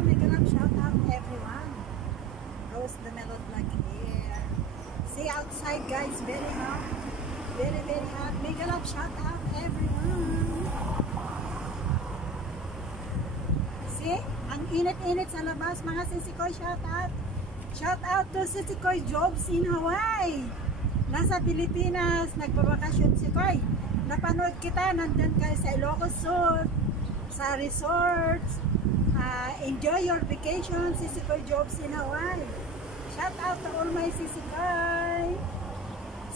make a shout out everyone. Rose the Melon Vlog here. See outside guys, very hot. Very, very hot. Make a shout out everyone. See? Ang init-init sa labas. Mga sisikoy, shout out. Shout out to Sisikoy Jobs in Hawaii. Nasa Pilipinas, nagbabakasyon si Koy. Napanood kita, nandun kayo sa Ilocos Sur, sa resorts. Enjoy your vacation, Sisikoy Jobs in Hawaii. Shout out to all my Sisikoy.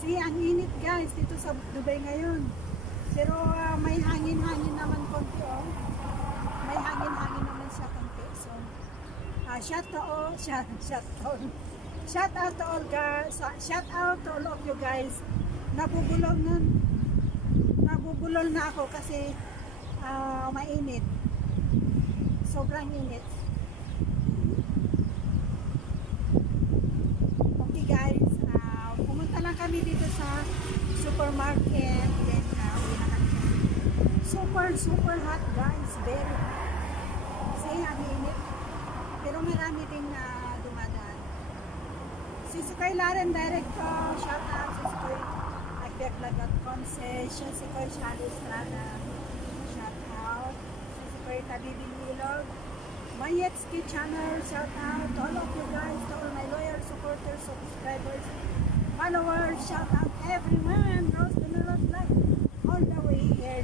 See, ang init guys, dito sa Dubai ngayon. Pero may hangin-hangin naman konti, oh. May hangin-hangin naman siya konti. So, shout out to all guys. Shout out to all of you guys. Nabubulol na ako kasi mainit. Sobrang init. Okay guys, pumunta lang kami dito sa supermarket. Then uwi na kami. Super hot guys. Very hot. Say, ang init. Pero marami din na dumadaan. Sisikoy Laren Director, shout out Sisikoy Agdeglag.com, Sisikoy Shalo Estrada, shout out Sisikoy Tabibing Ilog, Mayetski Channel, shout out to all of you guys, to all my loyal supporters, subscribers, followers, shout out everyone. Rose the Melon Vlog all the way here.